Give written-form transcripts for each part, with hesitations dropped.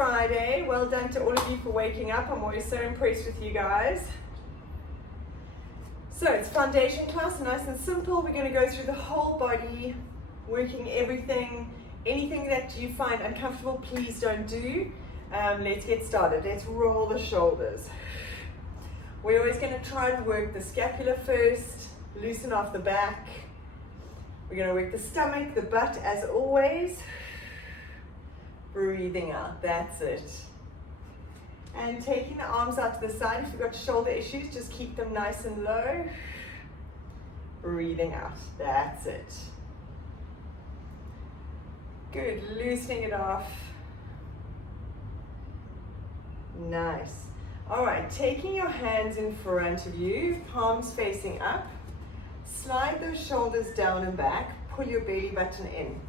Friday. Well done to all of you for waking up. I'm always so impressed with you guys. So it's foundation class, nice and simple. We're going to go through the whole body, working everything. Anything that you find uncomfortable, please don't do. Let's get started. Let's roll the shoulders. We're always going to try and work the scapula first, loosen off the back. We're going to work the stomach, the butt as always. Breathing out, that's it. And taking the arms out to the side. If you've got shoulder issues, just keep them nice and low. Breathing out, that's it. Good, loosening it off. Nice. All right, taking your hands in front of you, palms facing up. Slide those shoulders down and back. Pull your belly button in.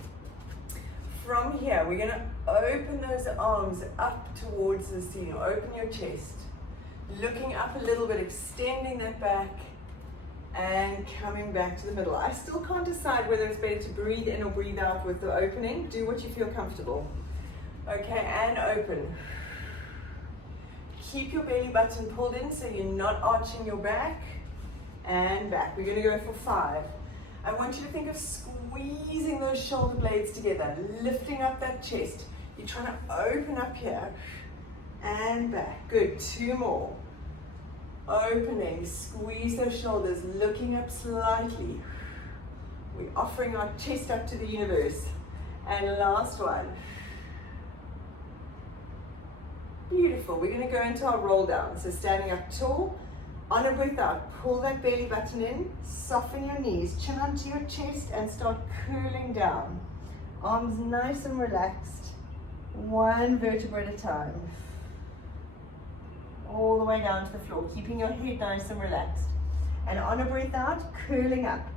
From here, we're going to open those arms up towards the ceiling. Open your chest. Looking up a little bit, extending that back, and coming back to the middle. I still can't decide whether it's better to breathe in or breathe out with the opening. Do what you feel comfortable. Okay, and open. Keep your belly button pulled in so you're not arching your back. And back. We're going to go for 5. I want you to think of squeezing those shoulder blades together, lifting up that chest. You're trying to open up here and back. Good, 2 more. Opening, squeeze those shoulders, looking up slightly. We're offering our chest up to the universe. And last one. Beautiful, we're going to go into our roll down. So standing up tall. On a breath out, pull that belly button in, soften your knees, chin onto your chest and start curling down. Arms nice and relaxed, 1 vertebra at a time. All the way down to the floor, keeping your head nice and relaxed. And on a breath out, curling up,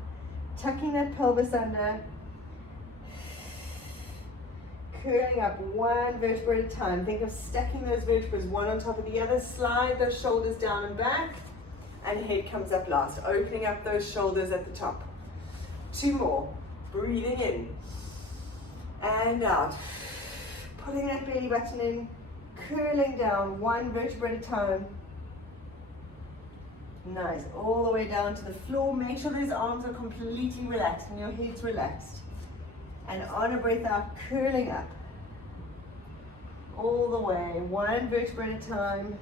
tucking that pelvis under, curling up 1 vertebra at a time. Think of stacking those vertebrae one on top of the other, slide those shoulders down and back. And head comes up last, opening up those shoulders at the top. 2 more, breathing in and out. Pulling that belly button in, curling down 1 vertebra at a time. Nice, all the way down to the floor. Make sure those arms are completely relaxed and your head's relaxed. And on a breath out, curling up. All the way, 1 vertebra at a time.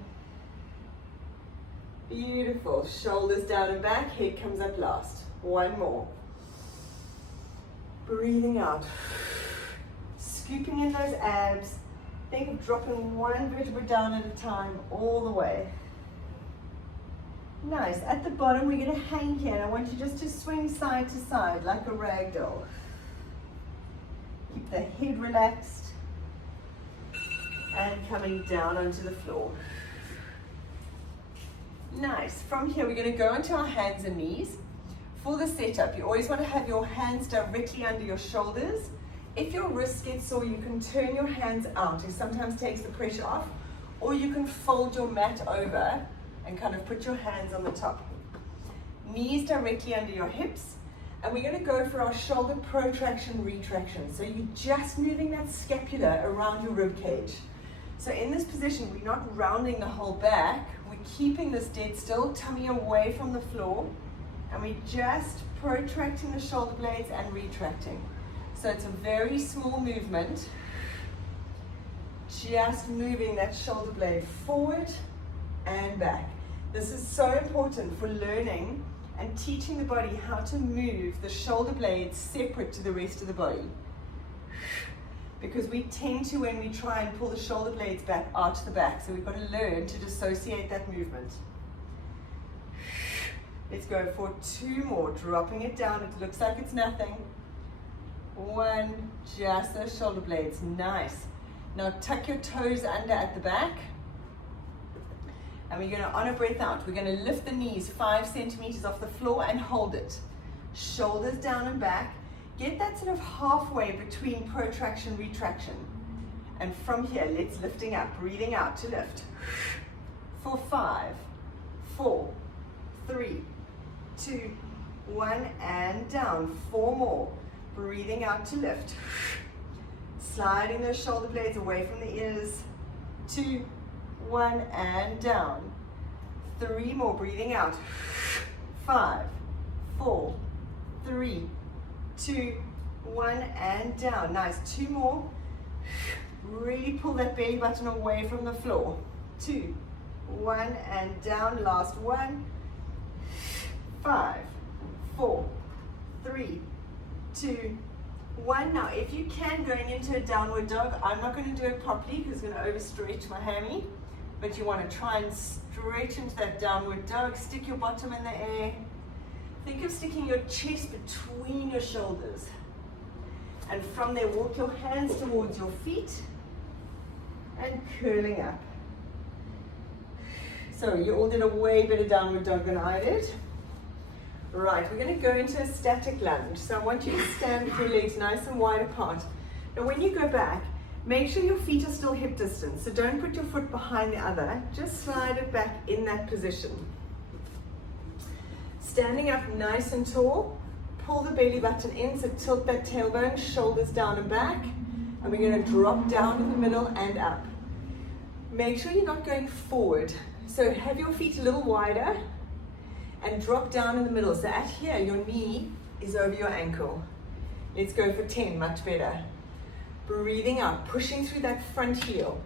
Beautiful, shoulders down and back, head comes up last. 1 more. Breathing out. Scooping in those abs. Think of dropping 1 vertebra down at a time, all the way. Nice, at the bottom we're going to hang here and I want you just to swing side to side like a rag doll. Keep the head relaxed and coming down onto the floor. Nice. From here, we're going to go into our hands and knees. For the setup, you always want to have your hands directly under your shoulders. If your wrists get sore, you can turn your hands out. It sometimes takes the pressure off. Or you can fold your mat over and kind of put your hands on the top. Knees directly under your hips. And we're going to go for our shoulder protraction, retraction. So you're just moving that scapula around your rib cage. So in this position, we're not rounding the whole back. We're keeping this dead still, tummy away from the floor, and we're just protracting the shoulder blades and retracting. So it's a very small movement, just moving that shoulder blade forward and back. This is so important for learning and teaching the body how to move the shoulder blades separate to the rest of the body. Because we tend to, when we try and pull the shoulder blades back, arch the back. So we've got to learn to dissociate that movement. Let's go for 2 more, dropping it down. It looks like it's nothing. 1, just those shoulder blades, nice. Now tuck your toes under at the back. And we're going to, on a breath out, we're going to lift the knees 5 centimeters off the floor and hold it. Shoulders down and back. Get that sort of halfway between protraction, retraction. And from here, let's lifting up, breathing out to lift. For 5, 4, 3, 2, 1, and down. 4 more. Breathing out to lift. Sliding those shoulder blades away from the ears. 2, 1, and down. 3 more, breathing out. 5, 4, 3, 2, 1, and down. Nice, 2 more. Really pull that belly button away from the floor. 2, 1, and down. Last one. 5, 4, 3, 2, 1. Now, if you can, going into a downward dog, I'm not going to do it properly because it's going to overstretch my hammy, but you want to try and stretch into that downward dog. Stick your bottom in the air. Think of sticking your chest between your shoulders. And from there, walk your hands towards your feet and curling up. So you all did a way better downward dog than I did. Right, we're going to go into a static lunge. So I want you to stand with your legs nice and wide apart. Now when you go back, make sure your feet are still hip distance. So don't put your foot behind the other. Just slide it back in that position. Standing up nice and tall. Pull the belly button in, so tilt that tailbone, shoulders down and back. And we're going to drop down in the middle and up. Make sure you're not going forward. So have your feet a little wider and drop down in the middle. So at here, your knee is over your ankle. Let's go for 10, much better. Breathing out, pushing through that front heel.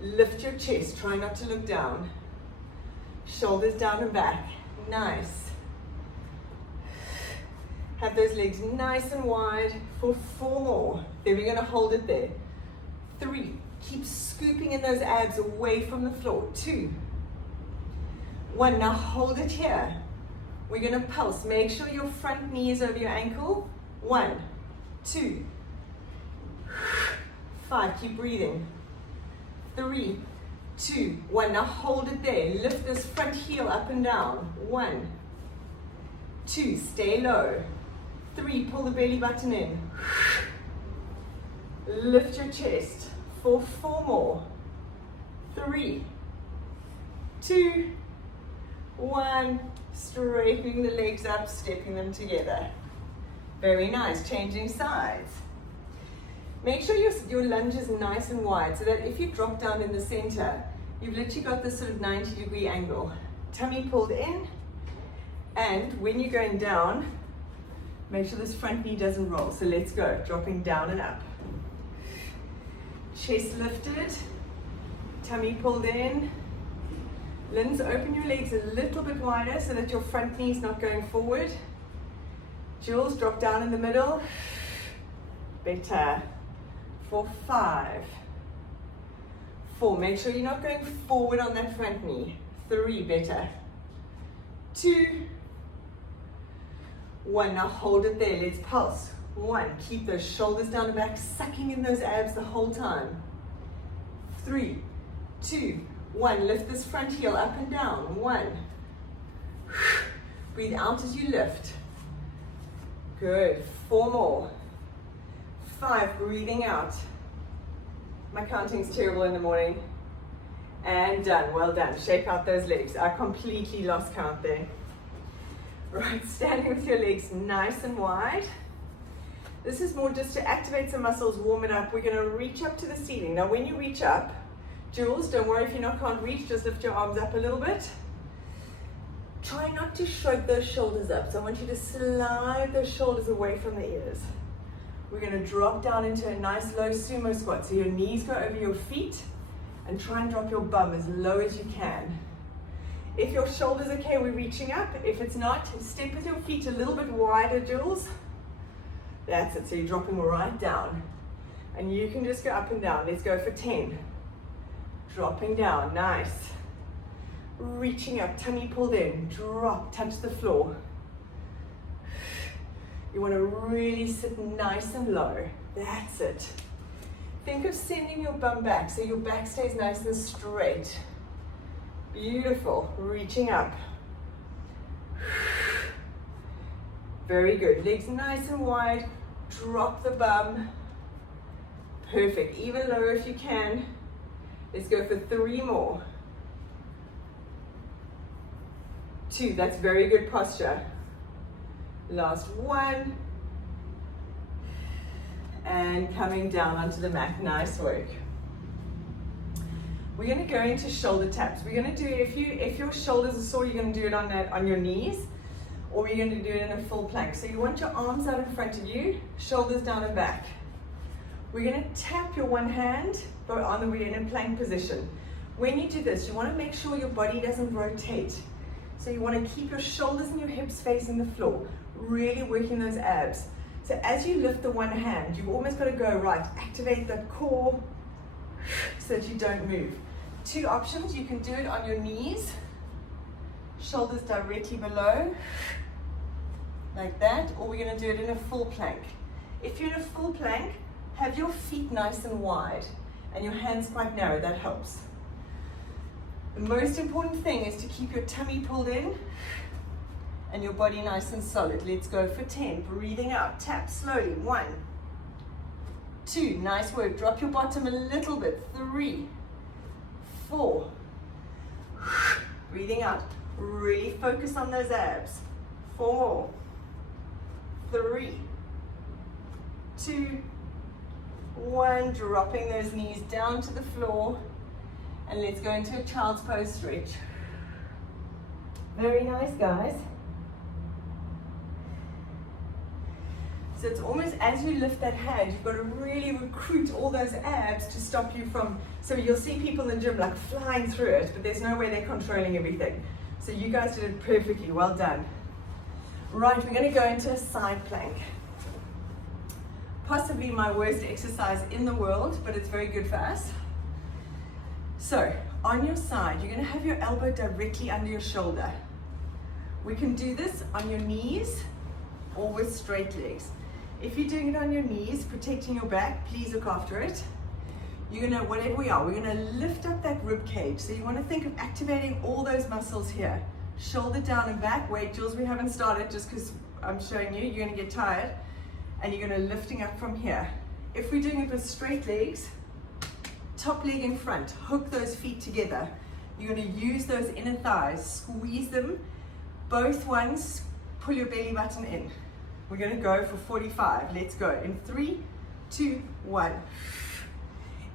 Lift your chest, try not to look down. Shoulders down and back, nice. Have those legs nice and wide for 4 more. Then we're gonna hold it there. 3, keep scooping in those abs away from the floor. 2, 1, now hold it here. We're gonna pulse. Make sure your front knee is over your ankle. 1, 2, 5, keep breathing. 3, 2, 1, now hold it there. Lift this front heel up and down. 1, 2, stay low. 3, pull the belly button in. Lift your chest for 4 more. 3, 2, 1, straightening the legs up, stepping them together. Very nice, changing sides. Make sure your lunge is nice and wide so that if you drop down in the center, you've literally got this sort of 90-degree angle. Tummy pulled in, and when you're going down, make sure this front knee doesn't roll. So let's go, dropping down and up. Chest lifted, tummy pulled in. Linz, open your legs a little bit wider so that your front knee is not going forward. Jules, drop down in the middle. Better. For 5. 4, make sure you're not going forward on that front knee. 3, better. 2, 1, now hold it there, let's pulse. 1, keep those shoulders down and back, sucking in those abs the whole time. 3, 2, 1, lift this front heel up and down. 1. Breathe out as you lift. Good, 4 more. 5, breathing out. My counting's terrible in the morning. And done, well done. Shake out those legs. I completely lost count there. Right, standing with your legs nice and wide. This is more just to activate some muscles, warm it up. We're gonna reach up to the ceiling. Now when you reach up, Jules, don't worry if you can't reach, just lift your arms up a little bit. Try not to shrug those shoulders up. So I want you to slide those shoulders away from the ears. We're going to drop down into a nice low sumo squat. So your knees go over your feet and try and drop your bum as low as you can. If your shoulder's okay, we're reaching up. If it's not, step with your feet a little bit wider, Jules. That's it, so you're dropping right down. And you can just go up and down. Let's go for 10. Dropping down, nice. Reaching up, tummy pulled in, drop, touch the floor. You want to really sit nice and low. That's it. Think of sending your bum back so your back stays nice and straight. Beautiful. Reaching up. Very good. Legs nice and wide. Drop the bum. Perfect. Even lower if you can. Let's go for 3 more. 2. That's very good posture. Last 1. And coming down onto the mat. Nice work. We're going to go into shoulder taps. We're going to do, if your shoulders are sore, you're going to do it on your knees, or you're going to do it in a full plank. So you want your arms out in front of you, shoulders down and back. We're going to tap your one hand, but we're in a plank position. When you do this, you want to make sure your body doesn't rotate. So you want to keep your shoulders and your hips facing the floor, really working those abs. So as you lift the one hand, you've almost got to go right, activate that core so that you don't move. Two options, you can do it on your knees, shoulders directly below, like that, or we're going to do it in a full plank. If you're in a full plank, have your feet nice and wide and your hands quite narrow, that helps. The most important thing is to keep your tummy pulled in and your body nice and solid. Let's go for 10. Breathing out, tap slowly. 1, 2, nice work. Drop your bottom a little bit. 3, 4. Breathing out, really focus on those abs. 4, 3, 2, 1. Dropping those knees down to the floor. And let's go into a child's pose stretch. Very nice, guys. So it's almost as you lift that hand, you've got to really recruit all those abs to stop you from, so you'll see people in the gym like flying through it, but there's no way they're controlling everything. So you guys did it perfectly, well done. Right, we're going to go into a side plank. Possibly my worst exercise in the world, but it's very good for us. So on your side, you're going to have your elbow directly under your shoulder. We can do this on your knees or with straight legs. If you're doing it on your knees, protecting your back, please look after it. You're going to, whatever we are, we're going to lift up that rib cage. So you want to think of activating all those muscles here. Shoulder down and back. Wait, Jules, we haven't started just because I'm showing you. You're going to get tired. And you're going to lifting up from here. If we're doing it with straight legs, top leg in front, hook those feet together. You're going to use those inner thighs, squeeze them, both ones, pull your belly button in. We're going to go for 45. Let's go in 3, 2, 1.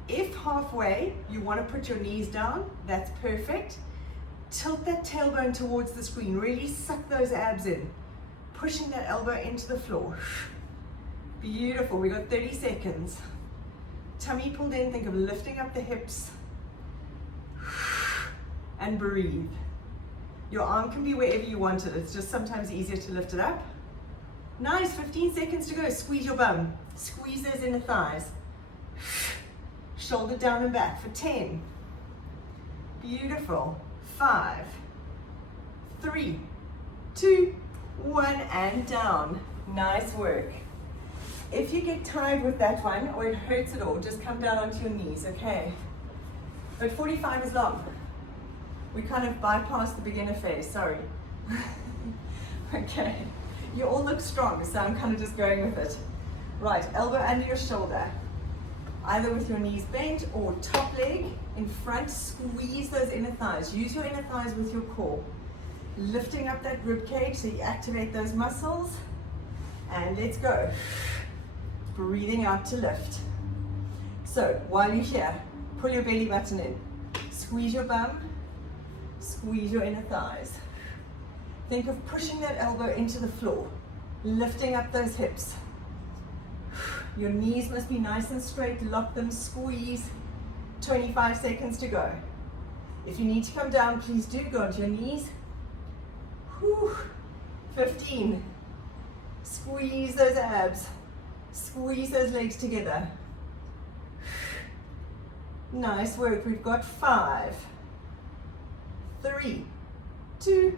If halfway you want to put your knees down, that's perfect. Tilt that tailbone towards the screen, really suck those abs in, pushing that elbow into the floor. Beautiful, we got 30 seconds. Tummy pulled in, think of lifting up the hips and breathe. Your arm can be wherever you want it. It's just sometimes easier to lift it up. Nice, 15 seconds to go. Squeeze your bum. Squeeze those inner thighs. Shoulder down and back for 10. Beautiful. 5, 3, 2, 1, and down. Nice work. If you get tired with that one or it hurts at all, just come down onto your knees, okay? But 45 is long. We kind of bypassed the beginner phase, sorry. Okay, you all look strong, so I'm kind of just going with it. Right, elbow under your shoulder, either with your knees bent or top leg in front. Squeeze those inner thighs. Use your inner thighs with your core. Lifting up that rib cage so you activate those muscles. And let's go. Breathing out to lift. So while you're here, pull your belly button in. Squeeze your bum. Squeeze your inner thighs. Think of pushing that elbow into the floor. Lifting up those hips. Your knees must be nice and straight. Lock them, squeeze. 25 seconds to go. If you need to come down, please do go onto your knees. 15. Squeeze those abs. Squeeze those legs together. Nice work. We've got 5, 3, 2,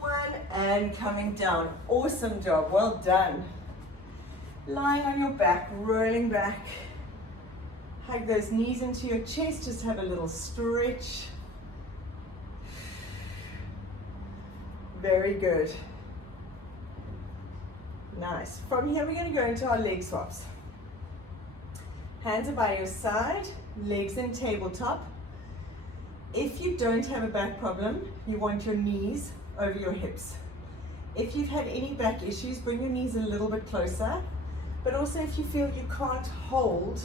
1, and coming down. Awesome job. Well done. Lying on your back, rolling back. Hug those knees into your chest. Just have a little stretch. Very good. Nice. From here, we're going to go into our leg swaps. Hands are by your side, legs in tabletop. If you don't have a back problem, you want your knees over your hips. If you've had any back issues, bring your knees a little bit closer. But also if you feel you can't hold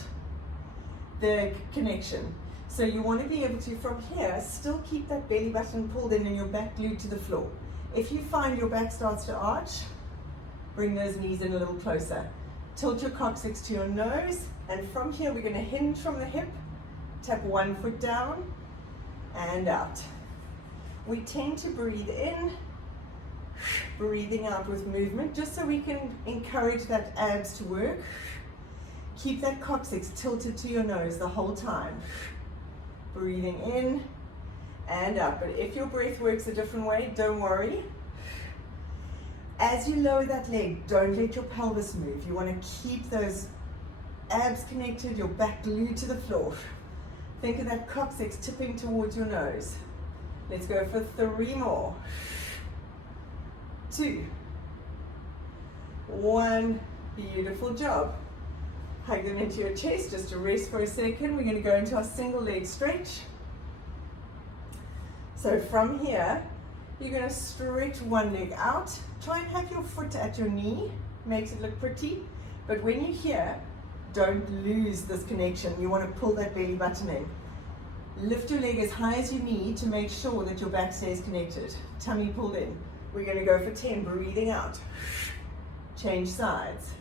the connection. So you want to be able to, from here, still keep that belly button pulled in and your back glued to the floor. If you find your back starts to arch, bring those knees in a little closer. Tilt your coccyx to your nose, and from here we're going to hinge from the hip, tap one foot down and out. We tend to breathe in, breathing out with movement, just so we can encourage that abs to work. Keep that coccyx tilted to your nose the whole time. Breathing in and out. But if your breath works a different way, don't worry. As you lower that leg, don't let your pelvis move. You want to keep those abs connected, your back glued to the floor. Think of that coccyx tipping towards your nose. Let's go for 3 more. 2, 1. Beautiful job. Hug them into your chest just to rest for a second. We're going to go into our single leg stretch. So from here, you're going to stretch one leg out. Try and have your foot at your knee. Makes it look pretty. But when you're here, don't lose this connection. You want to pull that belly button in. Lift your leg as high as you need to make sure that your back stays connected. Tummy pulled in. We're going to go for 10. Breathing out. Change sides.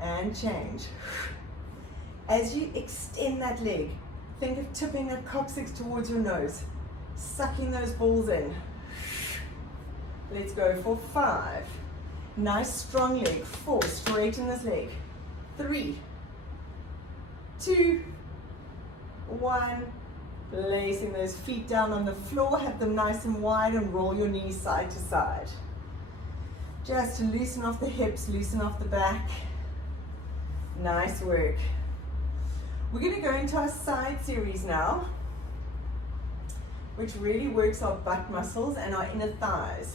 And change. As you extend that leg, think of tipping that coccyx towards your nose, sucking those balls in. Let's go for 5. Nice strong leg. 4. Straighten this leg. 3, 2, 1. Placing those feet down on the floor. Have them nice and wide and roll your knees side to side. Just to loosen off the hips, loosen off the back. Nice work. We're going to go into our side series now, which really works our butt muscles and our inner thighs.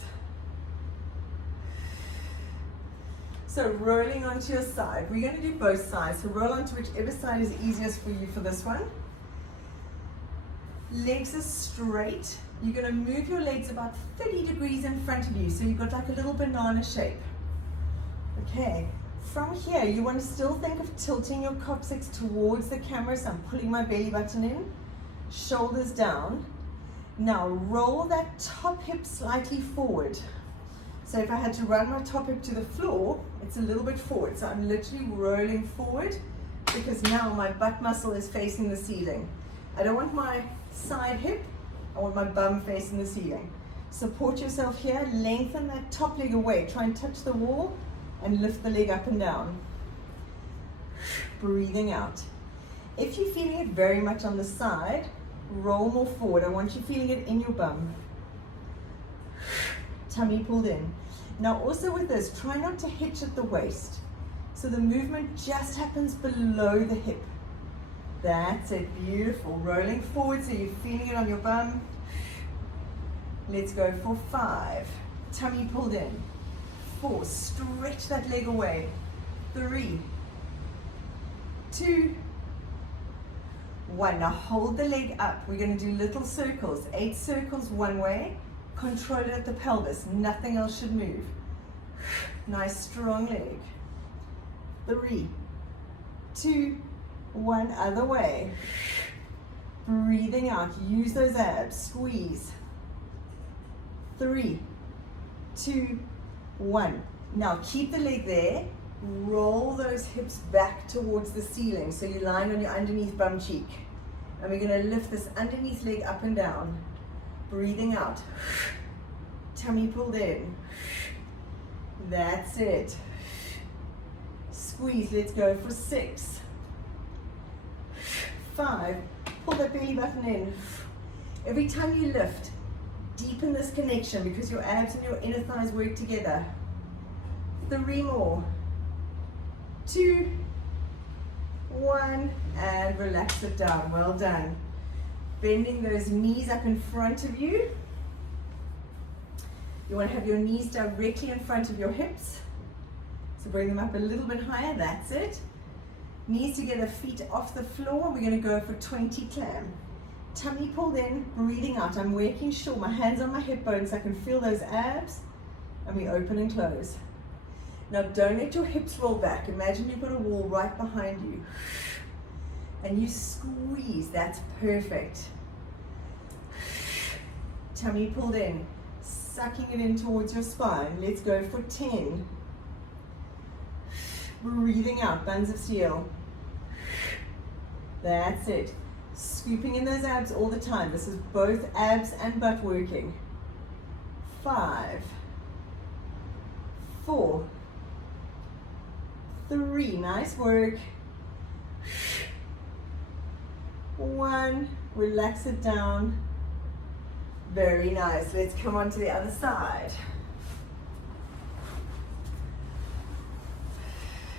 So rolling onto your side. We're going to do both sides. So roll onto whichever side is easiest for you for this one. Legs are straight. You're going to move your legs about 30 degrees in front of you. So you've got like a little banana shape. Okay. From here, you want to still think of tilting your coccyx towards the camera. So I'm pulling my belly button in, shoulders down. Now roll that top hip slightly forward. So if I had to run my top hip to the floor, it's a little bit forward. So I'm literally rolling forward because now my butt muscle is facing the ceiling. I don't want my side hip, I want my bum facing the ceiling. Support yourself here, lengthen that top leg away. Try and touch the wall and lift the leg up and down. Breathing out. If you're feeling it very much on the side, roll more forward. I want you feeling it in your bum. Tummy pulled in. Now also with this, try not to hitch at the waist. So the movement just happens below the hip. That's it, beautiful. Rolling forward so you're feeling it on your bum. Let's go for 5. Tummy pulled in. 4, stretch that leg away. 3, 2, 1. Now hold the leg up. We're going to do little circles. 8 circles one way. Control it at the pelvis. Nothing else should move. Nice strong leg. 3, 2, 1. Other way. Breathing out. Use those abs. Squeeze. 3, 2, 1. Now keep the leg there. Roll those hips back towards the ceiling. So you're lying on your underneath bum cheek. And we're going to lift this underneath leg up and down. Breathing out. Tummy pulled in. That's it. Squeeze. Let's go for 6. 5. Pull that belly button in. Every time you lift, deepen this connection because your abs and your inner thighs work together. 3 more. 2, 1, and relax it down. Well done. Bending those knees up in front of you. You want to have your knees directly in front of your hips. So bring them up a little bit higher. That's it. Knees together, feet off the floor. We're going to go for 20 clam. Tummy pulled in, breathing out. I'm making sure my hands on my hip bones so I can feel those abs. And we open and close. Now don't let your hips roll back. Imagine you've got a wall right behind you. and you squeeze. That's perfect. Tummy pulled in, sucking it in towards your spine. Let's go for 10. Breathing out, buns of steel. That's it. Scooping in those abs all the time. This is both abs and butt working. 5, 4, 3, nice work. 1, relax it down. Very nice. Let's come on to the other side.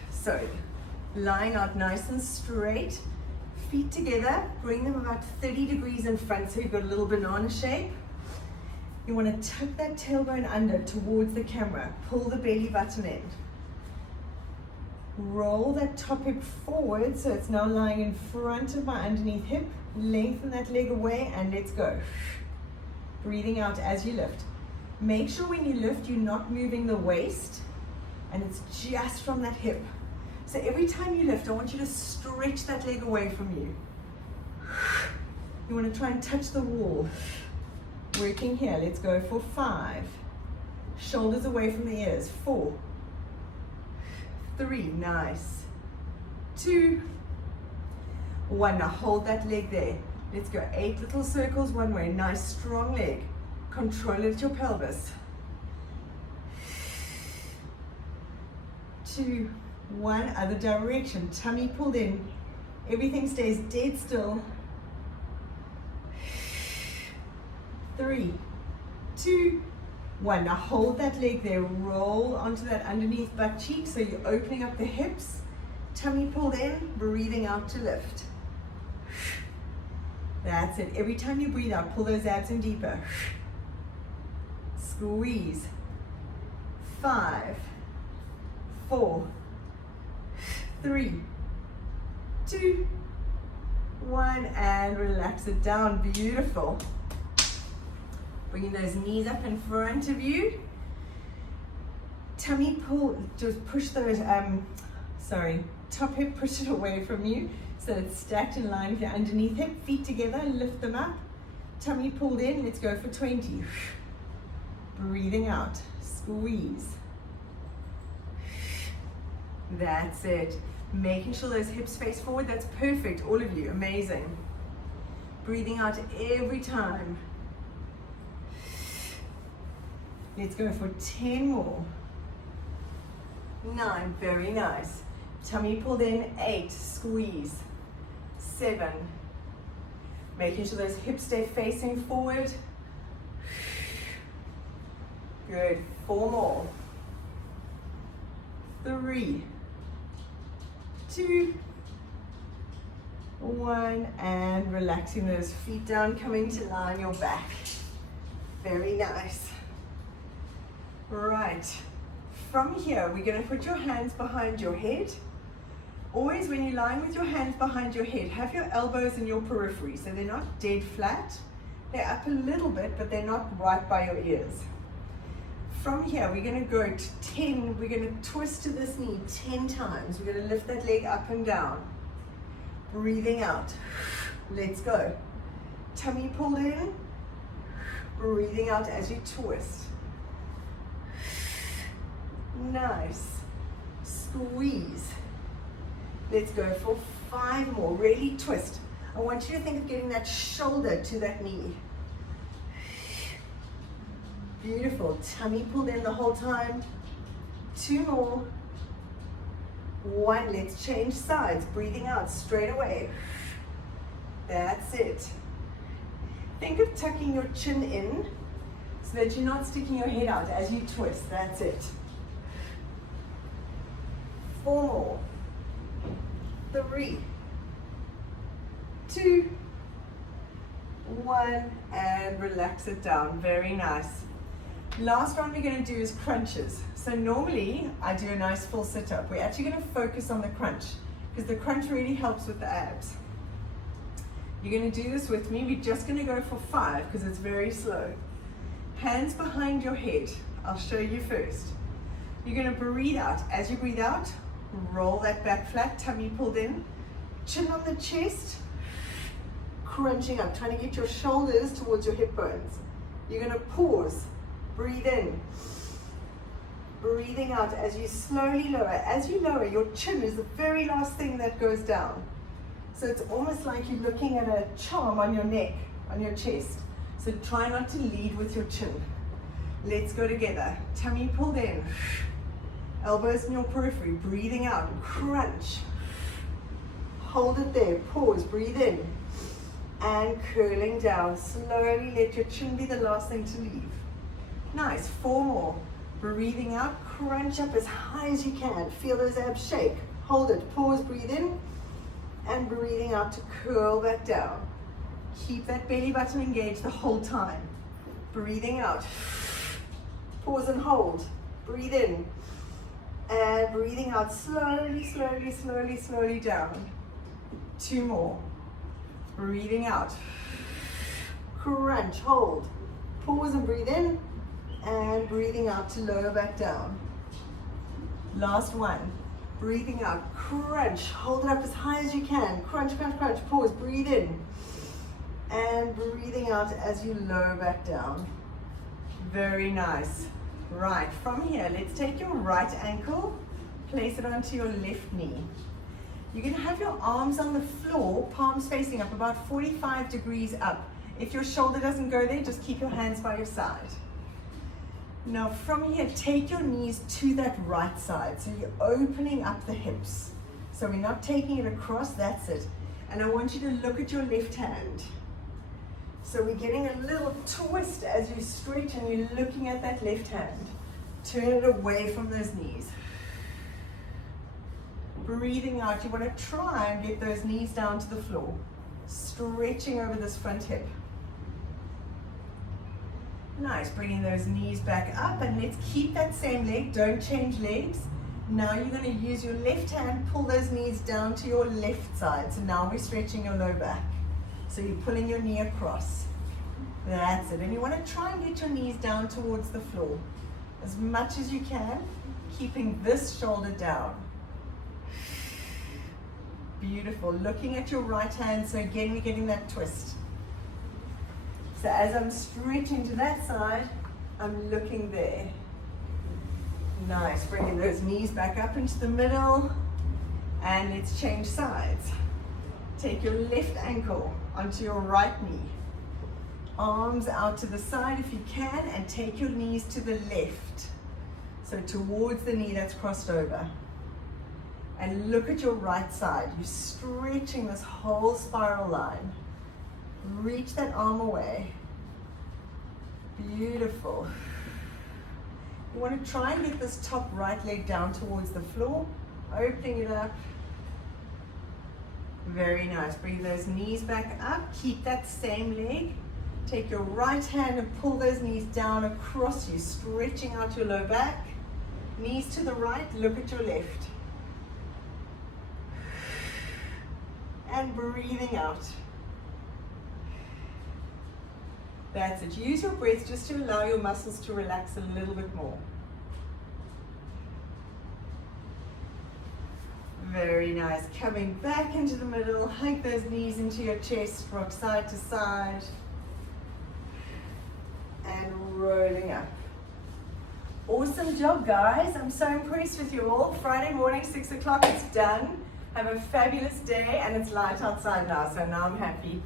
So, lying out nice and straight, feet together, bring them about 30 degrees in front so you've got a little banana shape. You want to tuck that tailbone under towards the camera, pull the belly button in. Roll that top hip forward so it's now lying in front of my underneath hip. Lengthen that leg away and let's go. Breathing out as you lift. Make sure when you lift you're not moving the waist and it's just from that hip. So every time you lift, I want you to stretch that leg away from you. You want to try and touch the wall. Working here, let's go for 5. Shoulders away from the ears. 4, 3, nice. 2, 1, now hold that leg there. Let's go 8 little circles one way, nice strong leg. Control it at your pelvis. 2, 1, other direction, tummy pulled in. Everything stays dead still. 3, 2, 1. Now hold that leg there. Roll onto that underneath butt cheek so you're opening up the hips. Tummy pulled in, breathing out to lift. That's it. Every time you breathe out, pull those abs in deeper. Squeeze. 5, 4, 3, 2, 1, and relax it down. Beautiful. Bringing those knees up in front of you. Tummy pull, just push those, top hip, push it away from you so it's stacked in line with your underneath hip. Feet together, lift them up. Tummy pulled in, let's go for 20. Breathing out, squeeze. That's it. Making sure those hips face forward, that's perfect, all of you, amazing. Breathing out every time. Let's go for 10 more. 9, very nice. Tummy pulled in, 8, squeeze. 7, making sure those hips stay facing forward. Good, 4 more. 3, 2, 1, and relaxing those feet down, coming to lie on your back. Very nice. Right, from here, we're going to put your hands behind your head. Always when you're lying with your hands behind your head, have your elbows in your periphery, so they're not dead flat. They're up a little bit, but they're not right by your ears. From here, we're going to go to 10, we're going to twist to this knee 10 times. We're going to lift that leg up and down. Breathing out. Let's go. Tummy pulled in. Breathing out as you twist. Nice. Squeeze. Let's go for 5 more. Really twist. I want you to think of getting that shoulder to that knee. Beautiful. Tummy pulled in the whole time. 2 more. 1. Let's change sides. Breathing out straight away. That's it. Think of tucking your chin in so that you're not sticking your head out as you twist. That's it. 4 more. 3, 2, 1, and relax it down. Very nice. Last round we're going to do is crunches. So normally I do a nice full sit-up. We're actually going to focus on the crunch because the crunch really helps with the abs. You're going to do this with me. We're just going to go for 5 because it's very slow. Hands behind your head. I'll show you first. You're going to breathe out. As you breathe out, roll that back flat, tummy pulled in. Chin on the chest, crunching up, trying to get your shoulders towards your hip bones. You're going to pause, breathe in, breathing out as you slowly lower. As you lower, your chin is the very last thing that goes down. So it's almost like you're looking at a charm on your neck, on your chest. So try not to lead with your chin. Let's go together. Tummy pulled in. Elbows in your periphery, breathing out, crunch. Hold it there, pause, breathe in. And curling down. Slowly let your chin be the last thing to leave. Nice, 4 more. Breathing out, crunch up as high as you can. Feel those abs shake. Hold it, pause, breathe in. And breathing out to curl back down. Keep that belly button engaged the whole time. Breathing out. Pause and hold. Breathe in. And breathing out slowly, slowly, slowly, slowly down. 2 more. Breathing out. Crunch, hold. Pause and breathe in. And breathing out to lower back down. Last one. Breathing out, crunch. Hold it up as high as you can. Crunch, crunch, crunch. Pause, breathe in. And breathing out as you lower back down. Very nice. Right, from here, let's take your right ankle, place it onto your left knee. You're going to have your arms on the floor, palms facing up, about 45 degrees up. If your shoulder doesn't go there, just keep your hands by your side. Now from here, take your knees to that right side. So you're opening up the hips. So we're not taking it across, that's it. And I want you to look at your left hand. So we're getting a little twist as you stretch and you're looking at that left hand. Turn it away from those knees. Breathing out, you want to try and get those knees down to the floor. Stretching over this front hip. Nice, bringing those knees back up, and let's keep that same leg, don't change legs. Now you're going to use your left hand, pull those knees down to your left side. So now we're stretching your low back. So you're pulling your knee across. That's it. And you want to try and get your knees down towards the floor as much as you can, keeping this shoulder down. Beautiful. Looking at your right hand, so again we're getting that twist. So as I'm stretching to that side, I'm looking there. Nice. Bringing those knees back up into the middle. And let's change sides. Take your left ankle onto your right knee. Arms out to the side if you can, and take your knees to the left. So towards the knee that's crossed over. And look at your right side. You're stretching this whole spiral line. Reach that arm away. Beautiful. You want to try and get this top right leg down towards the floor, opening it up. Very nice. Bring those knees back up. Keep that same leg. Take your right hand and pull those knees down across you, stretching out your low back. Knees to the right, look at your left. And breathing out. That's it. Use your breath just to allow your muscles to relax a little bit more. Very nice. Coming back into the middle, hug those knees into your chest, rock side to side. And rolling up. Awesome job, guys. I'm so impressed with you all. Friday morning, 6 o'clock, it's done. Have a fabulous day, and it's light outside now, so now I'm happy.